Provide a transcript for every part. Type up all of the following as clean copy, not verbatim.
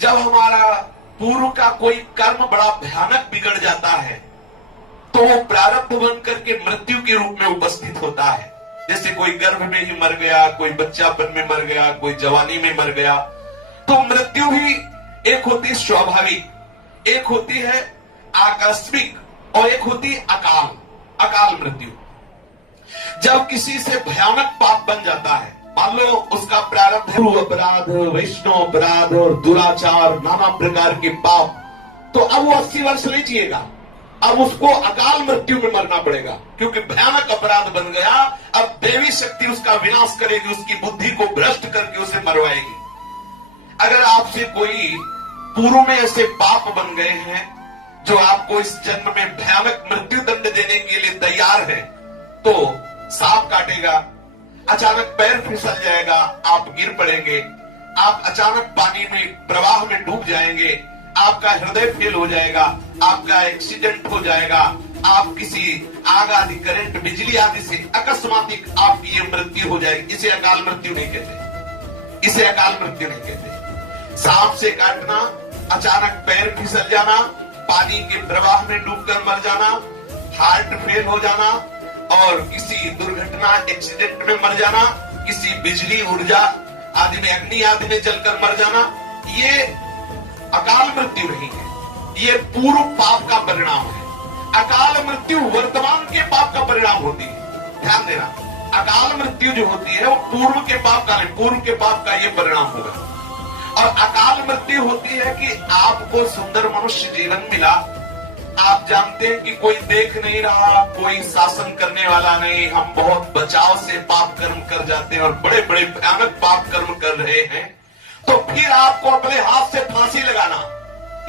जब हमारा पूर्व का कोई कर्म बड़ा भयानक बिगड़ जाता है तो वो प्रारब्ध बन करके मृत्यु के रूप में उपस्थित होता है। जैसे कोई गर्भ में ही मर गया, कोई बच्चापन में मर गया, कोई जवानी में मर गया। तो मृत्यु ही एक होती है स्वाभाविक, एक होती है आकस्मिक और एक होती है अकाल मृत्यु। जब किसी से भयानक पाप बन जाता है, मान लो उसका प्रारब्ध है अपराध, वैष्णव अपराध और दुराचार, नाना प्रकार के पाप, तो अब वो 80 वर्ष नहीं जिएगा, अब उसको अकाल मृत्यु में मरना पड़ेगा, क्योंकि भयानक अपराध बन गया। अब देवी शक्ति उसका विनाश करेगी, उसकी बुद्धि को भ्रष्ट करके उसे मरवाएगी। अगर आपसे कोई पूर्व में ऐसे पाप बन गए हैं जो आपको इस जन्म में भयानक मृत्यु दंड देने के लिए तैयार है, तो सांप काटेगा, अचानक पैर फिसल जाएगा, आप गिर पड़ेंगे, आप अचानक पानी में प्रवाह में डूब जाएंगे, आपका हृदय फेल हो जाएगा, आपका एक्सीडेंट हो जाएगा, आप किसी आग आदि, करंट, बिजली आदि से अकस्मात आपकी ये मृत्यु हो जाएगी। इसे अकाल मृत्यु नहीं कहते, इसे अकाल मृत्यु नहीं कहते। सांप से काटना, अचानक पैर फिसल जाना, पानी के प्रवाह में डूबकर मर जाना, हार्ट फेल हो जाना और किसी दुर्घटना, एक्सीडेंट में मर जाना, किसी बिजली, ऊर्जा आदि में, अग्नि आदि में जलकर मर जाना, ये अकाल मृत्यु नहीं है, ये पूर्व पाप का परिणाम है। अकाल मृत्यु वर्तमान के पाप का परिणाम होती है। ध्यान देना, अकाल मृत्यु जो होती है वो पूर्व के पाप का नहीं, पूर्व के पाप का ये परिणाम होगा। और अकाल मृत्यु होती है कि आपको सुंदर मनुष्य जीवन मिला, आप जानते हैं कि कोई देख नहीं रहा, कोई शासन करने वाला नहीं, हम बहुत बचाव से पाप कर्म कर जाते हैं और बड़े बड़े भयानक पाप कर्म कर रहे हैं, तो फिर आपको अपने हाथ से फांसी लगाना,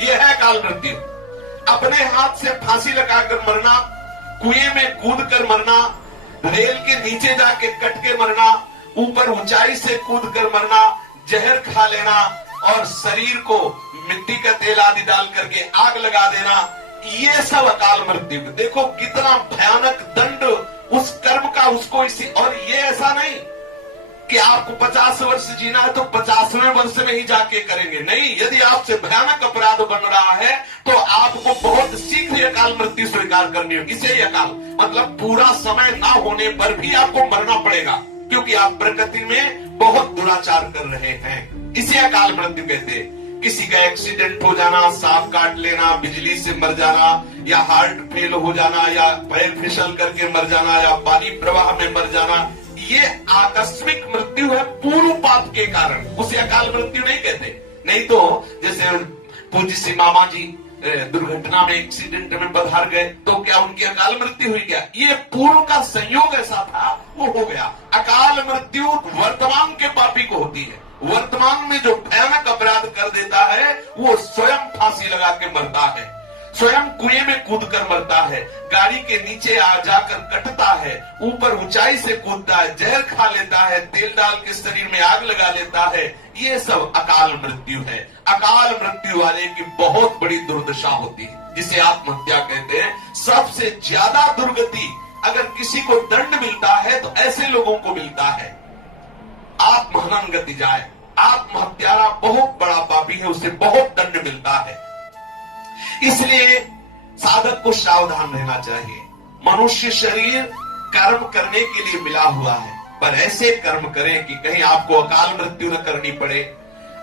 यह है अकाल मृत्यु। अपने हाथ से फांसी लगाकर मरना, कुएं में कूद कर मरना, रेल के नीचे जाके कट के मरना, ऊपर ऊंचाई से कूद कर मरना, जहर खा लेना और शरीर को मिट्टी का तेल आदि डाल करके आग लगा देना, ये सब अकाल मृत्यु। देखो कितना भयानक दंड उस कर्म का उसको इसी। और ये ऐसा नहीं कि आपको 50 वर्ष जीना है तो 50वें वर्ष में ही जाके करेंगे, नहीं। यदि आपसे भयानक अपराध बन रहा है तो आपको बहुत शीघ्र अकाल मृत्यु स्वीकार करनी होगी। इसे ही अकाल मतलब पूरा समय ना होने पर भी आपको मरना पड़ेगा, क्योंकि आप प्रकृति में बहुत दुराचार कर रहे हैं। इसे अकाल मृत्यु कहते हैं। किसी का एक्सीडेंट हो जाना, सांप काट लेना, बिजली से मर जाना, या हार्ट फेल हो जाना, या पैर फिसल करके मर जाना, या पानी प्रवाह में मर जाना, ये आकस्मिक मृत्यु है पूर्व पाप के कारण, उसे अकाल मृत्यु नहीं कहते। नहीं तो जैसे पूज्य श्री मामा जी दुर्घटना में, एक्सीडेंट में पधार गए, तो क्या उनकी अकाल मृत्यु हुई? क्या ये पूर्व का संयोग ऐसा था, वो हो गया। अकाल मृत्यु वर्तमान के पापी को होती है। वर्तमान में जो भयानक अपराध कर देता है वो स्वयं फांसी लगा के मरता है, स्वयं कुएं में कूद कर मरता है, गाड़ी के नीचे आ जाकर कटता है, ऊपर ऊंचाई से कूदता है, जहर खा लेता है, तेल डाल के शरीर में आग लगा लेता है, ये सब अकाल मृत्यु है। अकाल मृत्यु वाले की बहुत बड़ी दुर्दशा होती है, जिसे आत्महत्या कहते हैं। सबसे ज्यादा दुर्गति अगर किसी को दंड मिलता है तो ऐसे लोगों को मिलता है, आत्महनन गति जाए। आत्महत्यारा बहुत बड़ा पापी है, उसे बहुत दंड मिलता है। इसलिए साधक को सावधान रहना चाहिए। मनुष्य शरीर कर्म करने के लिए मिला हुआ है, पर ऐसे कर्म करें कि कहीं आपको अकाल मृत्यु न करनी पड़े।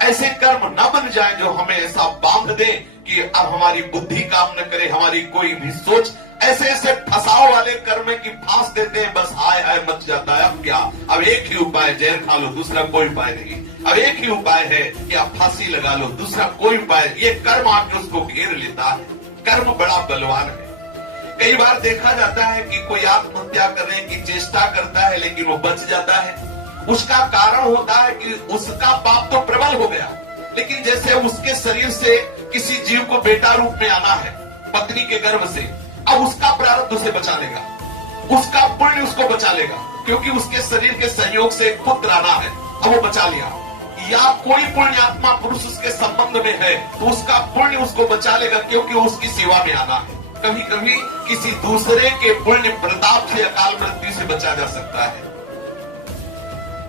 ऐसे कर्म न बन जाए जो हमें ऐसा बांध दे कि अब हमारी बुद्धि काम न करे, हमारी कोई भी सोच। ऐसे ऐसे फसाव वाले कर्म की फांस देते हैं, बस हाय हाय मच जाता है। अब क्या, अब एक ही उपाय, जहर खा लो, दूसरा कोई उपाय नहीं। अब एक ही उपाय है कि आप फांसी लगा लो, दूसरा कोई उपाय। ये कर्म आके उसको घेर लेता है। कर्म बड़ा बलवान है। कई बार देखा जाता है कि कोई आत्महत्या करने की चेष्टा करता है लेकिन वो बच जाता है। उसका कारण होता है कि उसका पाप तो प्रबल हो गया, लेकिन जैसे उसके शरीर से किसी जीव को बेटा रूप में आना है पत्नी के गर्भ से, अब उसका प्रारब्ध उसे बचा लेगा, उसका पुण्य उसको बचा लेगा, क्योंकि उसके शरीर के संयोग से एक पुत्र आना है, अब वो बचा लिया। या कोई पुण्यात्मा पुरुष उसके संबंध में है तो उसका पुण्य उसको बचा लेगा, क्योंकि उसकी सेवा में आना है। कभी कभी किसी दूसरे के पुण्य प्रताप से अकाल मृत्यु से बचा जा सकता है।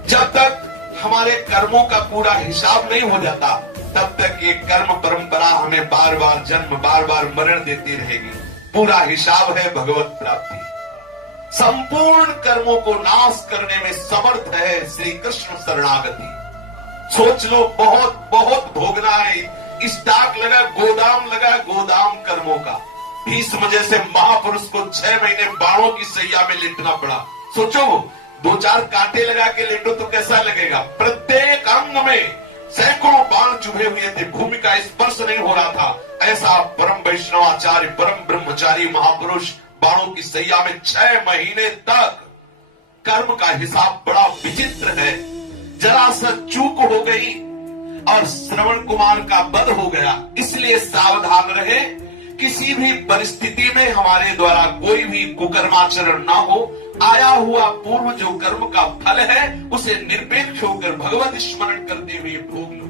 जब तक हमारे कर्मों का पूरा हिसाब नहीं हो जाता तब तक ये कर्म परंपरा हमें बार बार जन्म बार बार मरण देती रहेगी। पूरा हिसाब है भगवत प्राप्ति। संपूर्ण कर्मों को नाश करने में समर्थ है श्री कृष्ण शरणागति। सोच लो, बहुत बहुत भोगना है। स्टॉक लगा, गोदाम कर्मों का। भीष्म जैसे महापुरुष को 6 महीने बाणों की सैया में लेटना पड़ा। सोचो, 2-4 कांटे लगा के लेटो तो कैसा लगेगा। प्रत्येक अंग में सैकड़ों बाण चुभे हुए थे, भूमि का स्पर्श नहीं हो रहा था। ऐसा परम वैष्णवाचार्य, परम ब्रह्मचारी महापुरुष बाणों की सैया में 6 महीने तक। कर्म का हिसाब बड़ा विचित्र है। जरा सा चूक हो गई और श्रवण कुमार का वध हो गया। इसलिए सावधान रहे, किसी भी परिस्थिति में हमारे द्वारा कोई भी कुकर्माचरण ना हो। आया हुआ पूर्व जो कर्म का फल है उसे निरपेक्ष होकर भगवत स्मरण करते हुए भोग लो।